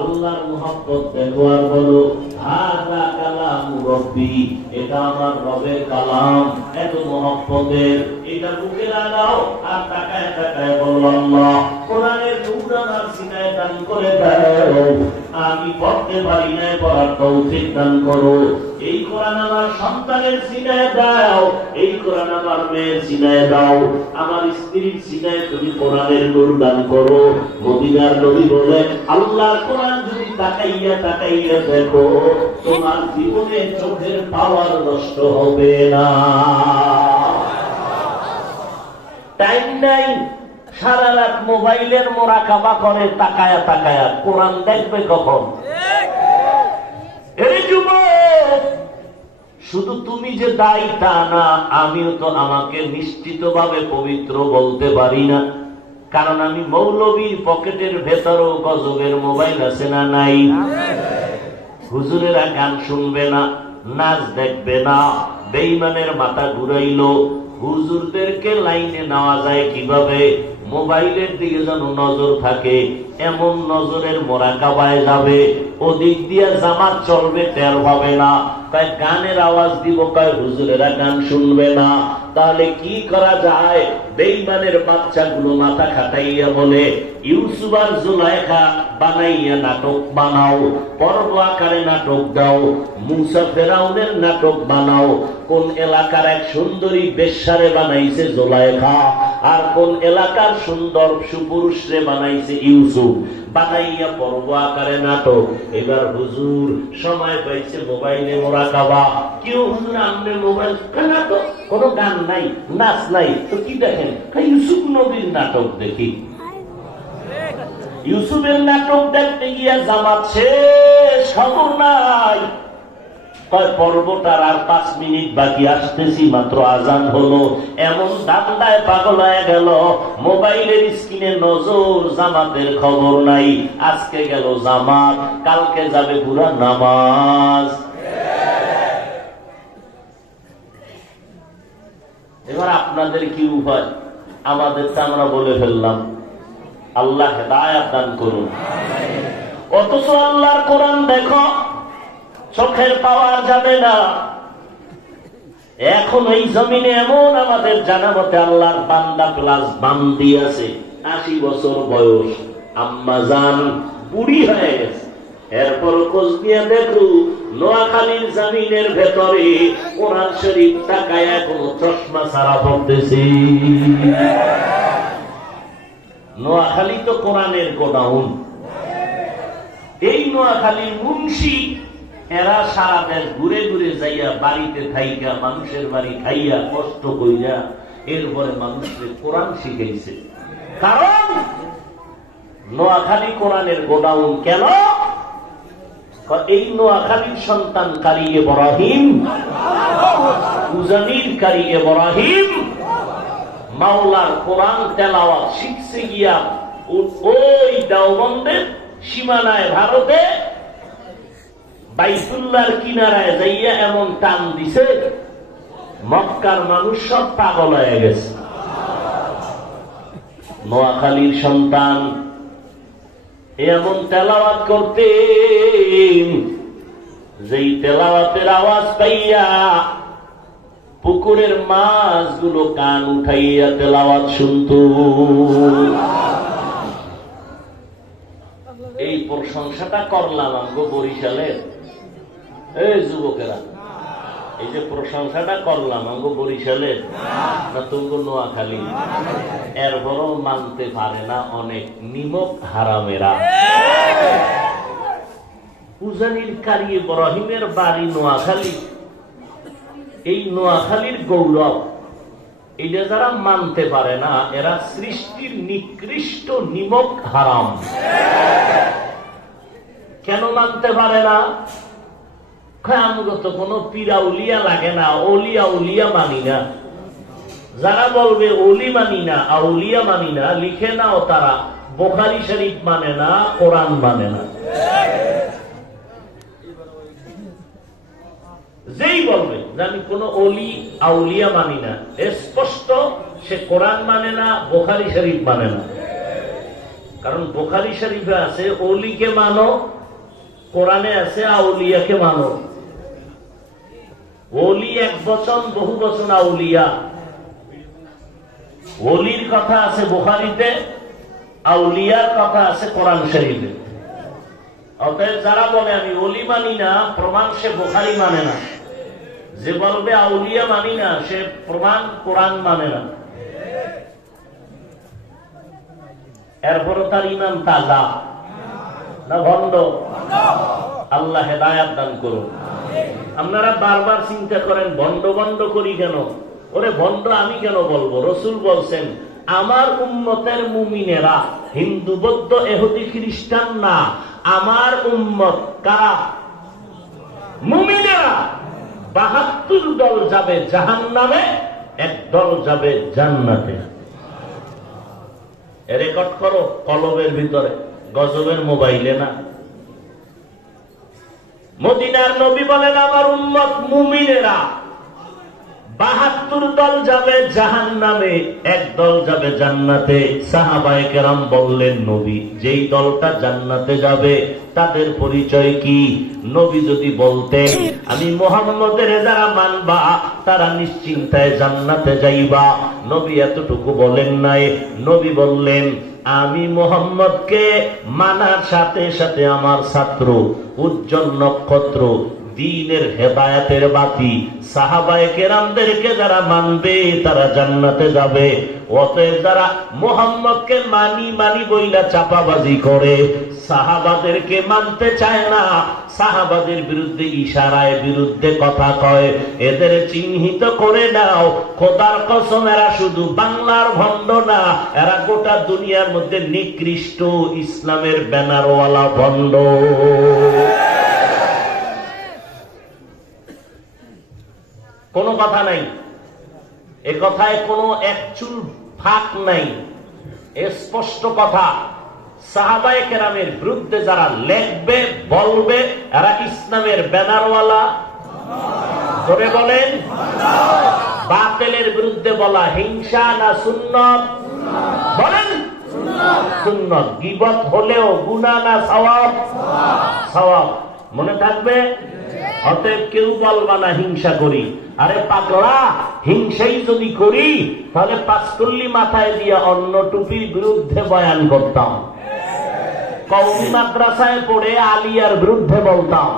আল্লাহর মুহাব্বত দেখো আর বলো হাযা কালামু রব্বি, এটা আমার রবের কালাম, এত মুহাব্বতের, এটা বুকে লাগাও আর তাকায় তাকায় বলো আল্লাহ কোরআনের নূর আমার সিনায় দান করে দাও, আমি পড়তে পারি না, পড়ার তৌফিক দান করো। এই কোরআন আমার সন্তানের সিনায় দাও, এই কোরআন আমার মেয়ের সিনায় দাও, আমার স্ত্রীর সিনায় তুমি কোরআনের নূর দান করো। মদিনার নবী বলে আল্লাহর কোরআন যদি তাকাইয়া তাকাইয়া দেখো তোমার জীবনে চোখের পাওয়ার নষ্ট হবে না। টাইম নাই, সারা রাত মোবাইলের মোরাকাবা করে তাকায়া তাকায়া, কোরআন দেখবে কখন? এই যুবক, শুধু তুমি যে দায়ী তা না, আমিও তো আমাকে নিশ্চিতভাবে পবিত্র বলতে পারি না, কারণ আমি মৌলবীর পকেটের ভেতরও গজবের মোবাইল আছে না নাই? হুজুরেরা গান শুনবে না, নাচ দেখবে না, বেঈমানের মাথা ঘুরাইলো। হুজুরদেরকে লাইনে নেওয়া যায় কিভাবে? মোবাইলের দিকে যেন নজর থাকে, এমন নজরের মোরাকাবায় যাবে, ওদিক দিয়ে জামাত চলবে, টের পাবে না। কয় গানের আওয়াজ দিব, কয় হুজুরেরা গান শুনবে না। তাহলে কি করা যায়? বেঈমানের বাচ্চাগুলো মাথা খাটাইয়া বলে ইউসুফ আর জুলাইখা বানাইয়া নাটক বানাও, পর্ব আকারে নাটক দাও, মুসা ফেরাউনের নাটক বানাও। কোন এলাকার এক সুন্দরী বেশ্যারে বানাইছে জুলাইখা, আর কোন এলাকার সুন্দর সুপুরুষরে বানাইছে ইউসুফ, বানাইয়া পর্ব আকারে নাটক। এবার হুজুর সময় পাইছে মোবাইলে মোরাকাবা। কেউ হুজুর আমনে মোবাইল নাটক, কোন গান নাই, নাচ নাই, তো কি দেখেন? ইউসুফ নবীর নাটক দেখি। ইউসুফের নাটক দেখতে গিয়া জামাত শেষ, খবর নাই। পর্বটার আর 5 মিনিট বাকি, আসতেছি, মাত্র আজান হলো। এমন দান্দায় পাগল হয়ে গেল, মোবাইলের স্ক্রিনে নজর, জামাতের খবর নাই। আজকে গেল জামাত, কালকে যাবে পুরা নামাজ। এবার আপনাদের কি উপায়? আমাদের তো আমরা বলে ফেললাম। আল্লাহ হেদায়েত দান করুন। অথচ আল্লাহর কোরআন দেখো চোখের পাওয়া যাবে না। এখন এই জমিনে এমন আমাদের জানা মতে আল্লাহর বান্দা প্লাস বান্দি আছে, 80 বছর বয়স, আম্মা জান বুড়ি হয়ে গেছে। এরপর খোঁজ দিয়ে দেখো নোয়াখালীর জমিনের ভেতরে কোরআন শরীফ তাকায় এখনো চশমা ছাড়া পড়তেছে। নোয়াখালী তো কোরআনের গোডাউন। এই নোয়াখালীর মুন্সি এরা সারা দেশ ঘুরে ঘুরে যাইয়া বাড়িতে খাইয়া, মানুষের বাড়ি খাইয়া কষ্ট কইরা এরপরে মানুষকে কোরআন শিখাইছে। কারণ নোয়াখালী কোরআনের গোডাউন। কেন? এই নোয়াখালীর সন্তান কারি ইব্রাহিম, উজানির কারি ইব্রাহিম মাওলার কোরআন তেলাওয়াত শিখছে গিয়া ওই দেওবন্দের সীমানায় ভারতে বাইতুল্লাহর কিনারায় যাইয়া এমন টান দিছে, মক্কার মানুষ সব পাগল হয়ে গেছে। নোয়াখালীর সন্তান এমন তেলাওয়াত করতে, যেই তেলাওয়াতের আওয়াজ পাইয়া পুকুরের মাছগুলো কান উঠাইয়া তেলাওয়াত শুনত। এই প্রশংসাটা করলাম আমগো বরিশালের এই যুবকেরা, এই যে প্রশংসাটা করলাম আমগো বরিশালের না তুমগো নোয়াখালী, এরপরও মানতে পারে না অনেক নিমক হারামেরা। উজানির কারি ইব্রাহিমের বাড়ি নোয়াখালী, এই নোয়াখালীর গৌরব, এটা যারা মানতে পারে না এরা সৃষ্টির নিকৃষ্ট নিমক হারাম। কেন মানতে পারে না? আমগো তো কোনো পীরা উলিয়া লাগে না, ওলিয়া উলিয়া মানি না। যারা বলবে ওলি মানি না, আউলিয়া মানি না, লিখে নাও তারা বুখারী শরীফ মানে না, কোরআন মানে না। যেই বলবে যে আমি কোন ওলি আউলিয়া মানি না, স্পষ্ট সে কোরআন মানে না, বুখারী শরীফ মানে না। কারণ বুখারী শরীফে আছে ওলিকে মানো, কোরআনে আছে আউলিয়াকে মানো। ওলি এক বচন, বহু বচন আউলিয়া। ওলির কথা আছে বুখারীতে, আউলিয়ার কথা আছে কোরআন শরীফে। অতএব যারা বলে আমি ওলি মানি না, প্রমাণ সে বুখারী মানে না। যে বলবে আউলিয়া মানি না, সে প্রমাণ কোরআন মানে না। এরপরও তার ইমান তাজা না ভণ্ড? আল্লাহ হেদায়াত দান করুন। আপনারা বারবার চিন্তা করেন ভণ্ড ভণ্ড করি কেন? ওরে ভণ্ড আমি কেন বলবো? রাসূল বলছেন আমার উম্মতের মুমিনেরা হিন্দু বৌদ্ধ ইহুদি খ্রিস্টান না, আমার উম্মত কারা? মুমিনেরা। ৭২ দল যাবে জাহান্নামে, এক দল যাবে জান্নাতে। রেকর্ড করো কলমের ভিতরে, গজবের মোবাইলে না। মদিনার নবী বলেন আমার উম্মত মুমিনেরা ৭২ দল যাবে জাহান্নামে, এক দল যাবে জান্নাতে। সাহাবায়ে কেরাম বললেন নবী যেই দলটা জান্নাতে যাবে তাদের পরিচয় কি? নবী যদি বলতেন আমি মুহাম্মদের যারা মানবা তারা নিশ্চিন্তায় জান্নাতে যাইবা, নবী এতটুকু বলেন নাই। নবী বললেন আমি মুহাম্মদকে মানার সাথে সাথে আমার ছাত্র উজ্জ্বল নক্ষত্র দ্বীনের হেদায়েতের বাতি সাহাবায়ে কেরামদেরকে যারা মানবে তারা জান্নাতে যাবে। অতএব যারা মুহাম্মদকে মানি মানি বইলা চাপাবাজি করে, সাহাবাদেরকে মানতে চায় না, সাহাবাদের বিরুদ্ধে ইশারায় বিরুদ্ধে কথা কয়, এদের চিহ্নিত করে নাও। খোদার কসম এরা শুধু বাংলার ভণ্ড না, এরা গোটা দুনিয়ার মধ্যে নিকৃষ্ট ইসলামের ব্যানারওয়ালা ভণ্ড। কোনো কথা নাই, এ কথায় কোনো একচুল ফাঁক নাই, স্পষ্ট কথা। সাহাবায়ে কেরামের বিরুদ্ধে যারা লেখবে বলবে এরা ইসলামের ব্যানারওয়ালা। ধরে বলেন বাতিলের বিরুদ্ধে বলা হিংসা না সুন্নত? বলেন সুন্নত। গীবত হলেও গুনাহ না সওয়াব? সওয়াব। মনে থাকবে। অতএব কেউ বলবা না হিংসা করি। আরে পাগলা, হিংসাই যদি করি তাহলে পাঁচকল্লি মাথায় দিয়ে অন্য টুপির বিরুদ্ধে বয়ান করতাম, কওমি মাদ্রাসায় পড়ে আলিয়ার বিরুদ্ধে বলতাম,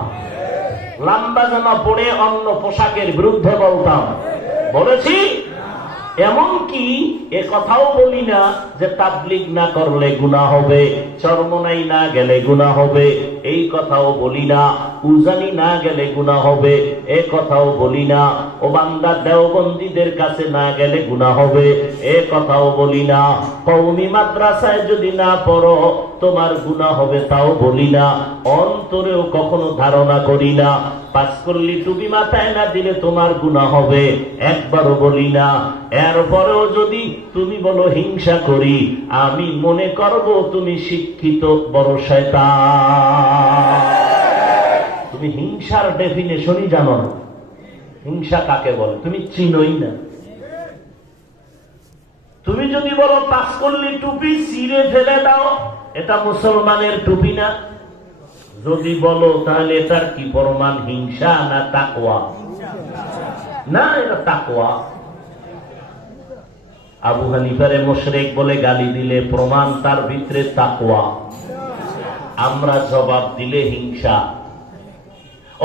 লম্বা জামা পড়ে অন্য পোশাকের বিরুদ্ধে বলতাম। বলেছি? এমনকি এ কথাও বলি না যে তাবলীগ না করলে গুনাহ হবে, চরমনাই না গেলে গুনাহ হবে, এই কথাও বলি না। উজানি না গেলে গুনাহ হবে, এ কথাও বলি না। ও বান্দা দেওবন্দীদের কাছে না গেলে গুনাহ হবে, এ কথাও বলি না। কওমি মাদ্রাসায় যদি না পড়ো তোমার গুনাহ হবে, তাও বলি না। অন্তরেও কখনো ধারণা করি না পাঁচকল্লি টুপি মাথায় না দিলে তোমার গুনাহ হবে, একবারও বলি না। এরপরেও যদি তুমি বলো হিংসা করি, আমি মনে করব তুমি শিক্ষিত বড় শয়তান। তুমি হিংসার ডেফিনেশনই জানো না। হিংসা কাকে বলে তুমি চিনোই না। তুমি যদি বলো পাঁচকল্লি টুপি ছিঁড়ে ফেলে দাও, এটা মুসলমানের টুপি না। যদি বলো তাহলে এটার কি প্রমাণ? হিংসা না তাকওয়া? না, এটা তাকওয়া। আবু হানিফারে মুশরিক বলে গালি দিলে প্রমাণ তার ভিতরে তাকওয়া। আমরা জবাব দিলে হিংসা।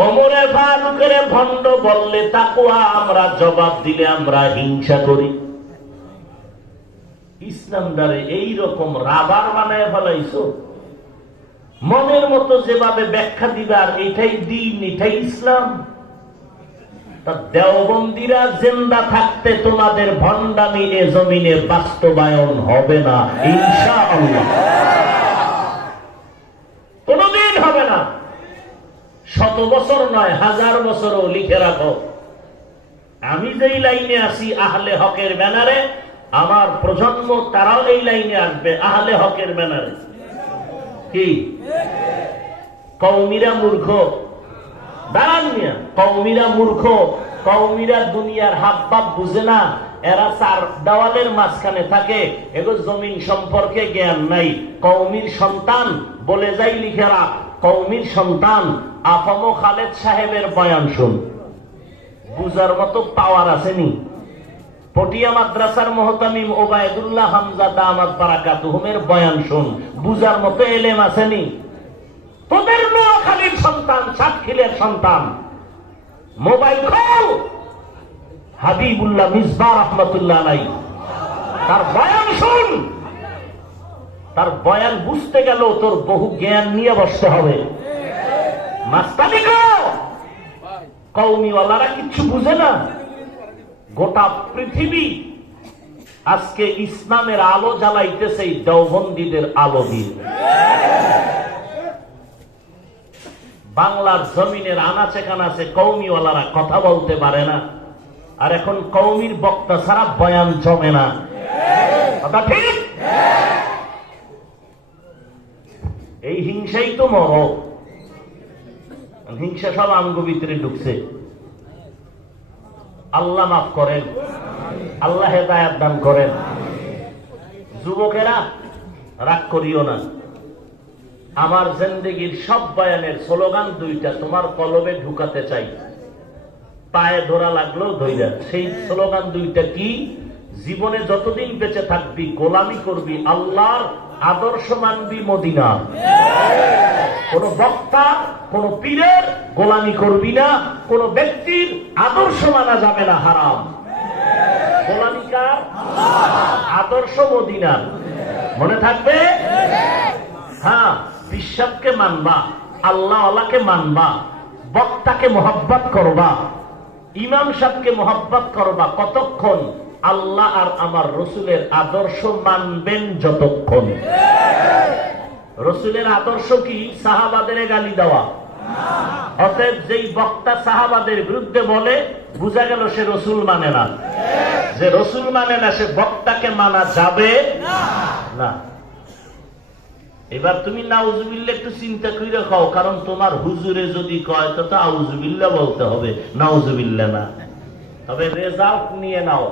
ওমরে ফারুকের ভণ্ড বললে তাকওয়া, আমরা জবাব দিলে আমরা হিংসা করি। ইসলামদারে এইরকম রাবার বানায় ফেলাইছো, মনের মতো যেভাবে ব্যাখ্যা দিবার এটাই দিন, এটাই ইসলাম। তা দেওবন্দীরা জিন্দা থাকতে তোমাদের ভণ্ডামি এ জমিনে বাস্তবায়ন হবে না ইনশাআল্লাহ, কোনদিন হবে না। 100 বছর নয়, 1000 বছরও লিখে রাখো। আমি যেই লাইনে আছি আহলে হকের ব্যানারে, আমার প্রজন্ম তারাও এই লাইনে আসবে আহলে হকের ব্যানারে। কি কওমিরা মূর্খ? দাঁড়ান মিয়া, কওমিরা মূর্খ, কওমিরা দুনিয়ার হাব ভাব বুঝে না, এরা চার দেওয়ালের মাঝখানে থাকে, এগো জমিন সম্পর্কে জ্ঞান নাই। কওমির সন্তান বলে যাই লিখেরা, কওমির সন্তান আফম খালেদ সাহেবের বয়ান শুন, বুঝার মতো পাওয়ার আসেনি। পটিয়া মাদ্রাসার মোহতামিম ওবায়দুল্লাহ হামজা দামাত বারাকাতুহুমের বয়ান শুন, বুঝার মতো এলেম আসেনি। তোদের নোয়াখালীর সন্তান, সাতক্ষীরের সন্তান, মোবাইল খোল, হাবিবুল্লাহ মিসবাহ রাহমাতুল্লাহ আলাইহি তার বয়ান শুন। তার বয়ান বুঝতে গেল তোর বহু জ্ঞান নিয়ে বসতে হবে। মাস্তানি কওমিওয়ালারা কিচ্ছু বুঝে না। গোটা পৃথিবী আজকে ইসলামের আলো জ্বালাইতেছে এই দেওবন্দীদের আলো দিয়ে। বাংলার জমিনের আনাচে কানাচে কওমিওয়ালারা কথা বলতে পারে না, আর এখন কওমির বক্তা ছাড়া বয়ান জমে না। কথা ঠিক? এই হিংসাই তো মরক। হিংসা সব আঙ্গ ভিতরে ঢুকছে। আল্লাহ মাফ করেন, আল্লাহ হেদায়েত দান করেন। যুবকেরা রাগ করিও না, আমার জিন্দেগির সব বয়ানের স্লোগান দুইটা তোমার কলবে ঢুকাতে চাই। পায়ে ধরা লাগলো ধইরা, সেই স্লোগান দুইটা কি? জীবনে যতদিন বেঁচে থাকবি গোলামি করবি আল্লাহর, আদর্শ মানবি মদিনা। কোন বক্তা, কোন পীরের গোলামি করবি না, কোন ব্যক্তির আদর্শ মানা যাবে না, হারাম। গোলামি কার? আদর্শ মদিনার। মনে থাকবে? হ্যাঁ, বিশ্বাসকে মানবা, আল্লাহ আল্লাহকে মানবা, বক্তাকে মোহাব্বত করবা, ইমাম সাহেবকে মোহাব্বত করবা। কতক্ষণ? আল্লাহ আর আমার রসুলের আদর্শ মানবেন যতক্ষণ। রসুলের আদর্শ কি? সাহাবাদের গালি দেওয়া। অতএব যেই বক্তা সাহাবাদের বিরুদ্ধে বলে, বুঝা গেল সে রসুল মানে না। যে রসুল মানে না, সে বক্তাকে মানা যাবে না। এবার তুমি নাউজুবিল্লাহ একটু চিন্তা করে খাও, কারণ তোমার হুজুরে যদি কয় তো আউজুবিল্লাহ বলতে হবে, নাউজুবিল্লাহ না। তবে রেজাল্ট নিয়ে নাও।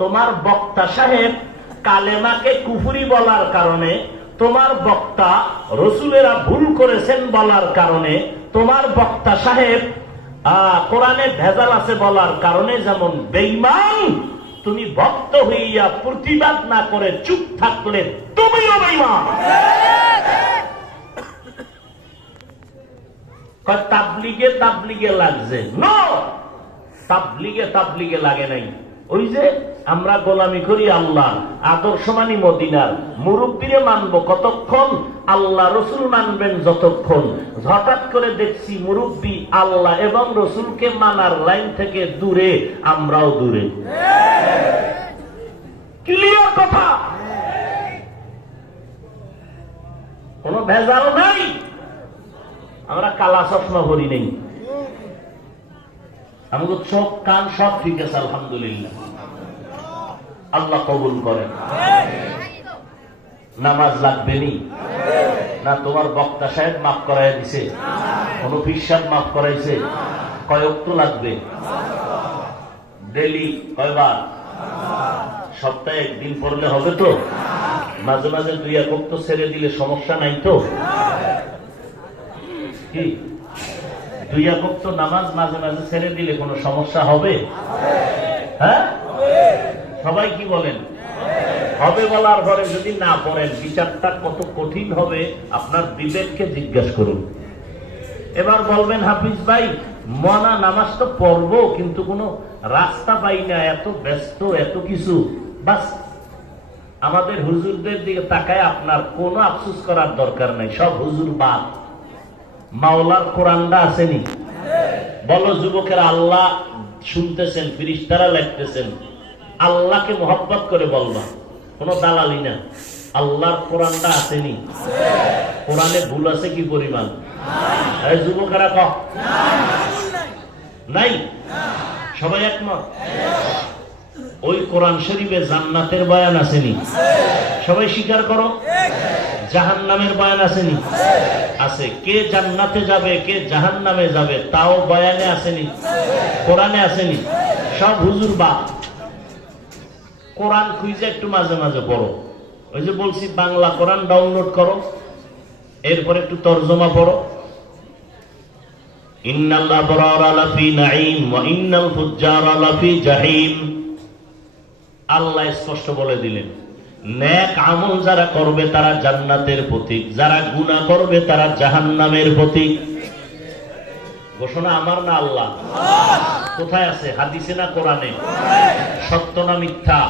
তোমার বক্তা সাহেব কালেমাকে কুফরি বলার কারণে, তোমার বক্তা রসুলেরা ভুল করেছেন বলার কারণে, তোমার বক্তা সাহেব কোরআনে ভেজাল আছে বলার কারণে যেমন বেঈমান, তুমি ভক্ত হইয়া প্রতিবাদ না করে চুপ থাকলে তুমিও বেঈমান। তাবলিগে তাবলিগে লাগছে, নো, তাবলিগে তাবলিগে লাগে নাই। ওই যে আমরা গোলামি করি আল্লাহ, আদর্শ মানি মদিনার, মুরব্বীরে মানবো কতক্ষণ? আল্লাহ রসুল মানবেন যতক্ষণ। হঠাৎ করে দেখছি মুরব্বী আল্লাহ এবং রসুলকে মানার লাইন থেকে দূরে, আমরাও দূরে। ক্লিয়ার কথা, কোন ভেজাল নাই। আমরা কালা চশমা পরি নেই, আমাদের চোখ কান সব ঠিক আছে, আলহামদুলিল্লাহ। আল্লাহ কবুল করেন। নামাজ লাগবে নি না? তোমার বক্তা সাহেব মাফ করাই দিছে? কোন পীর সাহেব মাফ করাইছে? কয় ওয়াক্ত লাগবে? ডেলি কয়বার? সপ্তাহে একদিন পড়লে হবে তো? মাঝে মাঝে 2 এক ওয়াক্ত ছেড়ে দিলে সমস্যা নাই তো? কি 2 এক ওয়াক্ত নামাজ মাঝে মাঝে ছেড়ে দিলে কোনো সমস্যা হবে? হ্যাঁ, সবাই কি বলেন? হবে বলার পরে যদি না পড়েন, বিচারটা কত কঠিন হবে আপনার বিবেককে জিজ্ঞেস করুন। এবার বলবেন হাফিজ ভাই মনা নামাজ তো পড়বো, কিন্তু কোনো রাস্তা পাই না, এত ব্যস্ত, এত কিছু। বাস, আমাদের হুজুরদের দিকে তাকায় আপনার কোনো আফসোস করার দরকার নাই, সব হুজুর বাদ। মাওলার কোরআনটা আসেনি? বলো যুবকেরা, আল্লাহ শুনতেছেন, ফেরেশতারা লিখতেছেন, আল্লাহকে মোহাব্বত করে বলবা, কোনো দালালি না। আল্লাহর কোরআনটা আসেনি? কোরআনে ভুল আছে কি পরিমাণ? যুবকেরা কহ নাই? সবাই একমত? ওই কোরআন শরীফে জান্নাতের বয়ান আসেনি? সবাই স্বীকার করো। জাহান্নামের বয়ান আসেনি? আছে। কে জান্নাতে যাবে, কে জাহান্নামে যাবে, তাও বয়ানে আসেনি? কোরআনে আসেনি? সব হুজুর বাদ। কোরআন খুঁজে একটু মাঝে মাঝে পড়ো। ওই যে বলছি বাংলা কোরআন ডাউনলোড করো, এরপর একটু তরজমা পড়ো। ইন্নাল আবরারা লাফি নাঈম ওয়া ইন্নাল ফুজ্জারা লাফি জাহিম। আল্লাহ স্পষ্ট বলে দিলেন, নেক আমল যারা করবে তারা জান্নাতের পথিক, যারা গুনাহ করবে তারা জাহান্নামের পথিক। ঘোষণা আমার না আল্লাহ? কোথায় আছে? হাদিসে না কোরআনে? সত্য না মিথ্যা?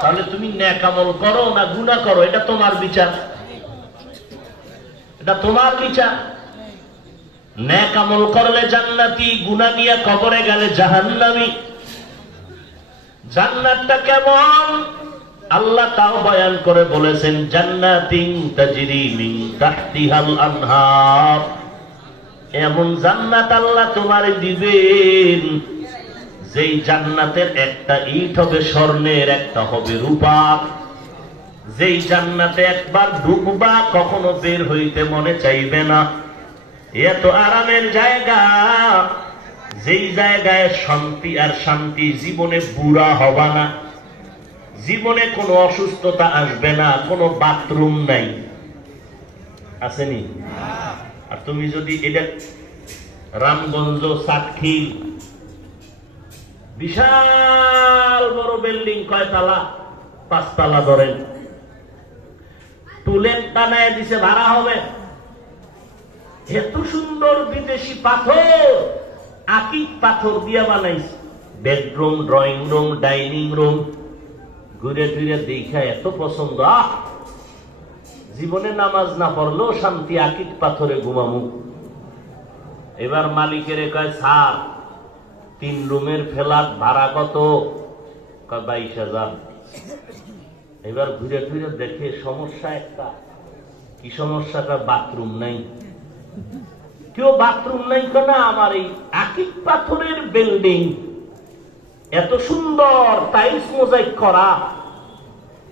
তাহলে তুমি নেক আমল করো না গুনাহ করো, এটা তোমার বিচার, এটা তোমার বিচার। নেক আমল করলে জান্নাতি, গুনাহ নিয়ে কবরে গেলে জাহান্নামী। জান্নাতটা কেমন আল্লাহ তাও বয়ান করে বলেছেন, জান্নাতিন তাজরি মিন তাহতিহাল আনহার। এমন জান্নাত আল্লাহ তোমারে দিবেন যেই জান্নাতের একটা ইট হবে স্বর্ণের, একটা হবে রূপার। যেই জান্নাতে একবার ঢুকবা কখনো বের হইতে মনে চাইবে না। এত আরামের জায়গা, যেই জায়গায় শান্তি আর শান্তি, জীবনে বুড়া হবা না, জীবনে কোনো অসুস্থতা আসবে না, কোনো বাথরুম নাই, আসেনি? আর তুমি যদি এটা রামগঞ্জ, সাতক্ষীর, বিশাল বড় বিল্ডিং, কয়তলা? 5 তলা ধরেন, টুলেট বানায় দিছে, ভাড়া হবে। এত সুন্দর বিদেশি পাথর, আকিক পাথর দিয়া বানাইছে, bedroom, drawing room, dining room. ঘুরে ফিরে দেখা এত পছন্দ, জীবনে নামাজ না পড়লেও শান্তি, আকিক পাথরে ঘুমামু। এবার মালিকের কয়, স্যার 3 রুমের ফ্ল্যাট ভাড়া কত? 22,000। এবার ঘুরে ফিরে দেখে সমস্যা একটা। কি সমস্যাটা? বাথরুম নাই। কেউ বাথরুম নাই কেন? আমার এই আকিক পাথরের বিল্ডিং, এত সুন্দর টাইলস মোজাইক করা,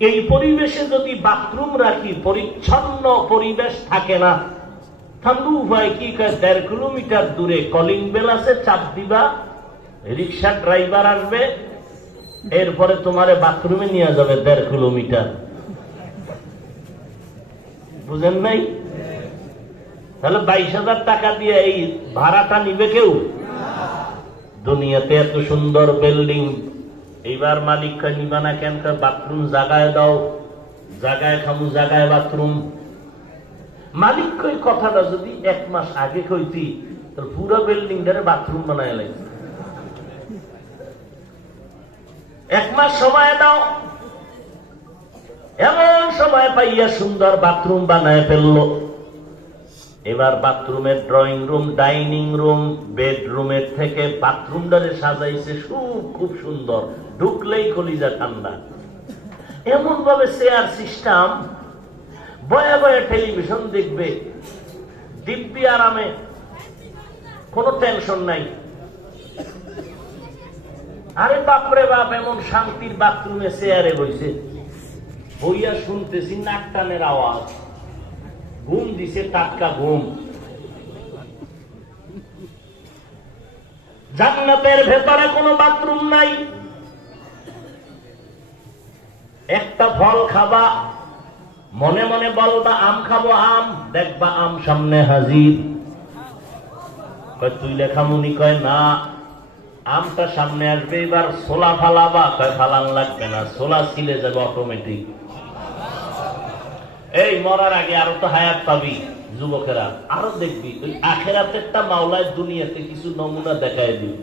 এই পরিবেশে যদি বাথরুম রাখি, পরিচ্ছন্ন পরিবেশ থাকে না। থান্দু উপায় কি? 1.5 কিলোমিটার দূরে কলিং বেল আছে, চাপ দিবা, রিক্সা ড্রাইভার আসবে, এরপরে তোমারে বাথরুমে নিয়ে যাবে 1.5 কিলোমিটার। বুঝেন নাই? তাহলে 22,000 টাকা দিয়ে এই ভাড়াটা নিবে কেউ? দুনিয়াতে এত সুন্দর বিল্ডিং, এইবার মালিক কয় নিবা না কেন? বাথরুম জাগায় দাও। জাগায় খামু, জাগায় বাথরুম। মালিক কই কথাটা যদি 1 মাস আগে কইতি, তাহলে পুরো বিল্ডিং ধরে বাথরুম বানায় লাগছে। 1 মাস সময় দাও। এমন সময় পাইয়া সুন্দর বাথরুম বানায় ফেললো। এবার বাথরুমের ড্রয়িং রুম, ডাইনিং রুম, বেডরুমের থেকে বাথরুমটারে সাজাইছে খুব সুন্দর, ঢুকলেই কলিজা ঠান্ডা। এমন ভাবে চেয়ার সিস্টেম, বয়ে বয়ে টেলিভিশন দেখবে দিব্যি আরামে, কোনো টেনশন নাই। আরে বাপরে বাপ, এমন শান্তির বাথরুমে চেয়ারে বইছে, বইয়া শুনতেছি নাক টানের আওয়াজ। ঘুম দিছে, টাটকা ঘুম। জান্নাতের ভেতরে কোনো বাথরুম নাই। একটা ফল খাবা, মনে মনে বলবা আম খাবো, আম দেখবা আম সামনে হাজির। কয় তুই লেখামুনি? কয় না। আমটা সামনে আসবে, এবার ছোলা ফালাবা? কয় ফালান লাগবে না, ছোলা ছিলে যাবে অটোমেটিক। এই মরার আগে আরো তো হায়াত পাবি যুবকেরা, আরো দেখবি ওই আখেরাতেরটা মাওলায় দুনিয়াতে কিছু নমুনা দেখায় দিবি,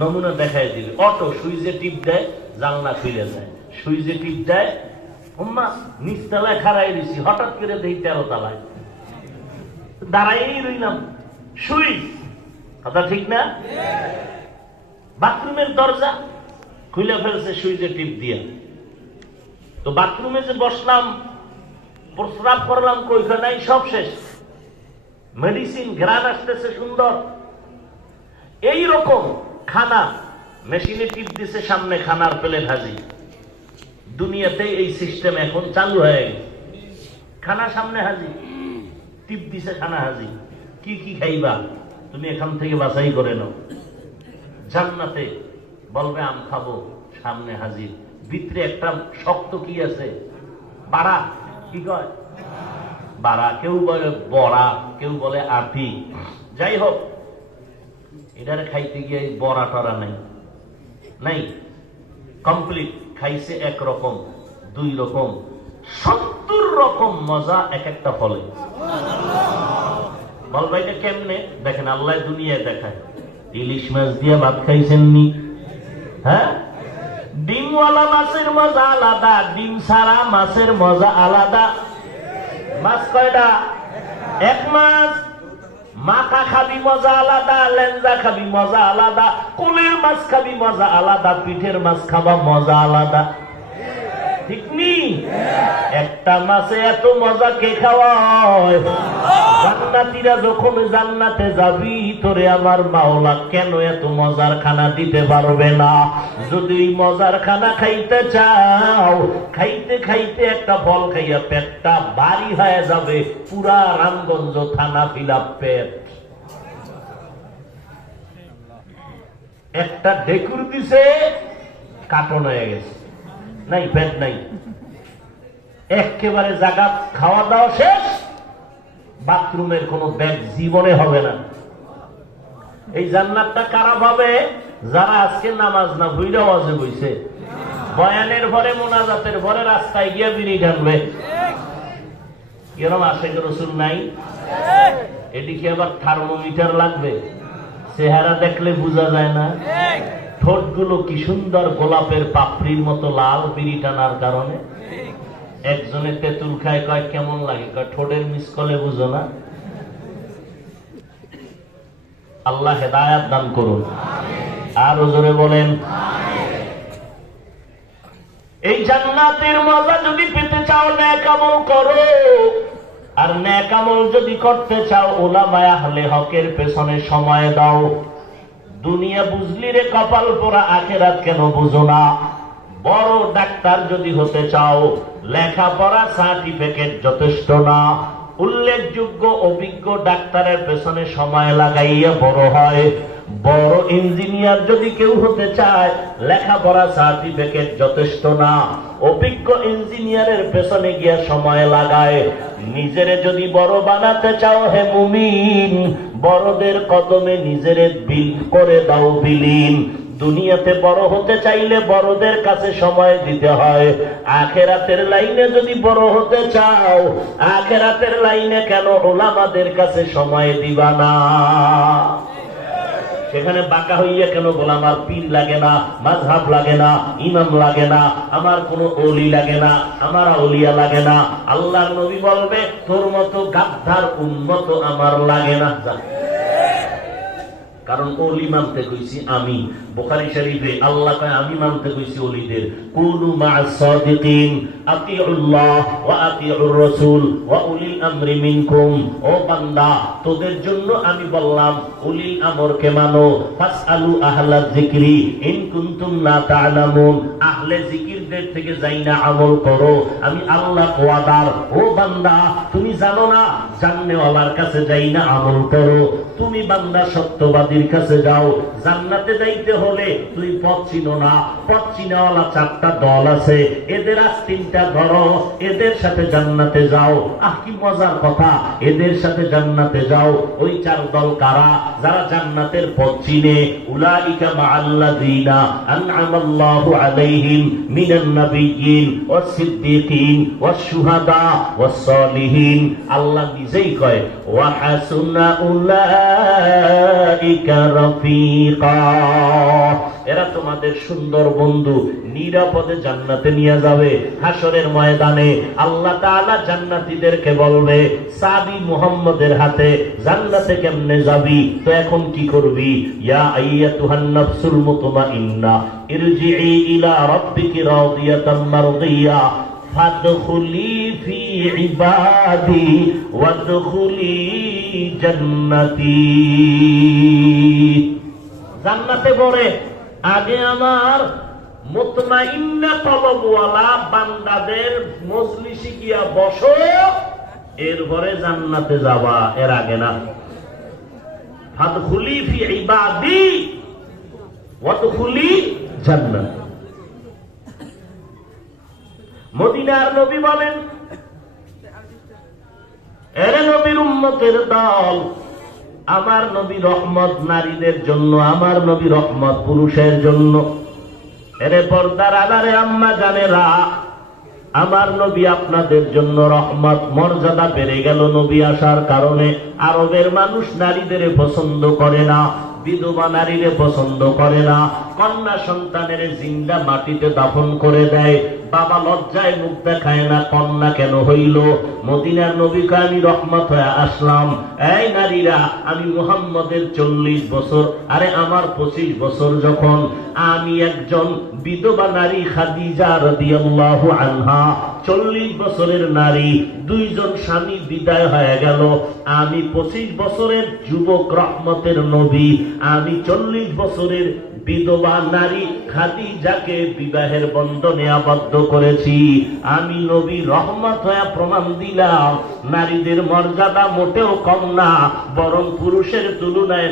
নমুনা দেখায় দিবি। অটো সুইচে টিপ দেয়, জানলা খুলে যায়, সুইচে টিপ দেয়, নিচতলায় খাড়াই দিছি, হঠাৎ করে দেখি 13 তলায় দাঁড়াই রইলাম। সুইচ, কথা ঠিক না? বাথরুমের দরজা খুলে ফেলছে সুইচে টিপ দিয়ে। তো বাথরুমে যে বসলাম, প্রস্রাব করলাম, কইখানে নাই, সব শেষ। মেডিসিন ঘ্রাণ আসতেছে সুন্দর। এই রকম খানা মেশিনে টিপ দিছে, সামনে খানার প্লেট হাজির। দুনিয়াতে এই সিস্টেম এখন চালু হয়ে গেছে। খানা সামনে হাজির, টিপ দিছে, খানা হাজির। কি কি খাইবা তুমি এখান থেকে বাছাই করে নাও। জান্নাতে বলবে আম খাবো, সামনে হাজির, ভিতরে একটা শক্ত কি আছে, বাড়া, কি কয় বাড়া, কেউ বলে বড়া, কেউ বলে আঠি, যাই হোক এটারে খাইতে গিয়ে বড়া টরা নাই, নাই, কমপ্লিট খাইছে একরকম, দুই রকম, 70 রকম মজা এক একটা ফলে। বলবা এটা কেমনে? দেখেন আল্লাহ দুনিয়ায় দেখায়। ইলিশ মাছ দিয়ে ভাত খাইছেননি? হ্যাঁ, ডিমওয়ালা মাছের মজা আলাদা, ডিম ছাড়া মাছের মজা আলাদা। মাছ কয়টা? এক মাছ। মাথা খাবি মজা আলাদা, লেঞ্জা খাবি মজা আলাদা, কোলের মাছ খাবি মজা আলাদা, পিঠের মাছ খাবা মজা আলাদা, ঠিক নি? একটা মাছে এত মজা কে খাওয়ায়? জান্নাতীরা যখন জান্নাতে যাবি, তোরে আমার মাওলা কেন এত মজার খানা দিতে পারবে না? যদি মজার খানা খাইতে চাও, খাইতে খাইতে একটা ফল খাইয়া পেটটা ভারী হয়ে যাবে, পুরা রামগঞ্জ থানা ফিল আপ পেট। একটা ডেকুর দিছে, কাটন হয়ে গেছে, নাই পেট নাই, একেবারে জায়গা, খাওয়া দাওয়া শেষ, বাথরুমের কোন ব্যাগ জীবনে হবে না। এই জান্নাতটা কারা পাবে? যারা আজকে নামাজ না ভুইরা ওয়াজে বইছে, বয়ানের পরে মোনাজাতের পরে রাস্তায় গিয়া বিড়ি টানবে। এরকম আশেক রাসূল নাই? এদিকে আবার থার্মোমিটার লাগবে, চেহারা দেখলে বোঝা যায় না? ঠোঁটগুলো কি সুন্দর গোলাপের পাপড়ির মতো লাল বিড়ি টানার কারণে। একজনে তেঁতুল খায়, কয় কেমন লাগে, কয় ঠোঁটের মিসকলে বুঝো না। আল্লাহ হেদায়াত দান করুন, আর জোরে বলেন। এই জান্নাতের মজা যদি পেতে চাও, নেক আমল করো, আর নেক আমল যদি করতে চাও, উলামায়ে আহলে হকের পেছনে সময় দাও। দুনিয়া বুঝলি রে কপাল পোড়া, আখিরাত কেন বুঝো না? বড় ডাক্তার যদি হতে চাও, লেখাপড়া সার্টিফিকেট যথেষ্ট না, উল্লেখযোগ্য অভিজ্ঞ ডাক্তারের পেছনে সময় লাগাইয়া বড় হয়। বড় ইঞ্জিনিয়ার যদি কেউ হতে চায়, লেখাপড়া সার্টিফিকেট যথেষ্ট না, অভিজ্ঞ ইঞ্জিনিয়ারের পেছনে গিয়া সময় লাগায়। নিজেরে যদি বড় বানাতে চাও হে মুমিন, বড়দের কদমে নিজেরে বিল করে দাও বিলীন। দুনিয়াতে বড় হতে চাইলে বড়দের কাছে সময় দিতে হয়। আখেরাতের লাইনে যদি বড় হতে চাও, আখেরাতের লাইনে কেন উলামাদের কাছে সময় দিবা না? সেখানে বাঁকা হইয়া কেন বলে আমার পীর লাগে না, মাযহাব লাগে না, ইমাম লাগে না, আমার কোনো ওলি লাগে না, আমার আউলিয়া লাগে না। আল্লাহর নবী বলবে, তোর মতো গাদ্দার উম্মত আমার লাগে না। কারণ ওলি মানতে কইছি আমি। বুখারী শরীফে আল্লাহ কয় আমি মানতে কইছি ওলিদের, কুনু মা'আস সাদিকিন আতিউল্লাহ ওয়া আতিউর রাসূল ওয়া উলিল আমরি মিনকুম। ও বান্দা, তোদের জন্য আমি বললাম উলিল আমরকে মানো। ফাসআলু আহলায যিকরি ইন কুনতুম লা তা'লামুন। আহলে জিকিরদের থেকে যাই না আমল করো, আমি আল্লাহ ওয়াদার। ও বান্দা, তুমি জানো না, জাননেওয়ালার কাছে যাই না আমল করো। তুমি বান্দা সত্যবাদীর কাছে যাও। জান্নাতে যাইতে হলে তুই পথ চিনো না, পথ চিনাওয়ালা 4টা দল আছে, এদের আজ 3টা ধরো, এদের সাথে জান্নাতে যাও। আহ কি মজার কথা, এদের সাথে জান্নাতে যাও। ওই 4 দল কারা? যারা জান্নাতের পথ চিনে। উলাইকা মা'আল্লাযীনা আন'আমাল্লাহু আলাইহিম মিনান নাবিয়্যিন ওয়াস সিদ্দীকিন ওয়াস শুহাদা ওয়াস সালিহিন। আল্লাহ নিজেই কয়, ওয়া হাসুনা উলাইকা রাফিকা। এরা তোমাদের সুন্দর বন্ধু, নিরাপদে জান্নাতে নিয়ে যাবে। হাসরের ময়দানে আল্লাহ তাআলা জান্নাতীদেরকে বলবে, চাবি মুহাম্মদের হাতে, জান্নাতে কেমনে যাবি? তো এখন কি করবি? ইয়া আইয়াতুহান নাফসুল মুতমাইন্না ইরজিই ইলা রাব্বিকি রাদিয়াতাম মারদিয়া ফাদখুলি ফি ইবাদি ওয়াদখুলি জান্নাতি। জান্নাতে পড়ে আগে আমার মুতমাইন্না কলবওয়ালা বান্দাদের মজলিসে গিয়া বসো, এরপরে জান্নাতে যাবা, এর আগে না। ফাদখুলি ফি ইবাদি ওয়াদখুলি জান্নাত। মদিনার নবী বলেন, এরে নবীর উম্মতের দল, আমার নবী রহমত নারীদের জন্য, আমার নবী রহমত পুরুষের জন্য। এরে পর্দার আড়ালে আম্মা জানেরা, আমার নবী আপনাদের জন্য রহমত। মর্যাদা বেড়ে গেল নবী আসার কারণে। আরবের মানুষ নারীদের পছন্দ করে না, বিধবা নারীরে পছন্দ করে না, কন্যা সন্তানের জিন্দা মাটিতে দাফন করে দেয়। বাবা লজ্জায় মুখ দেখায় না, কন্যা কেন হইল? মদিনার নবীকে আমি রহমত হয়ে আসলাম। এই নারীরা, আমি মুহাম্মদের 40 বছর, আরে আমার 25 বছর যখন আমি একজন বিধবা নারী খাদিজা রাদিয়াল্লাহু আনহা, 40 বছরের নারী, 2 জন স্বামী বিদায় হয়ে গেল। আমি 25 বছরের যুবক রহমতের নবী, আমি 40 বছরের বিধবা নারী খাদিজাকে বিবাহের বন্ধনে আবদ্ধ করেছি। আমি নবী রহমত হয়ে প্রমাণ দিলাম, নারীদের মর্যাদা মোটেও কম না, বরং পুরুষের তুলনায়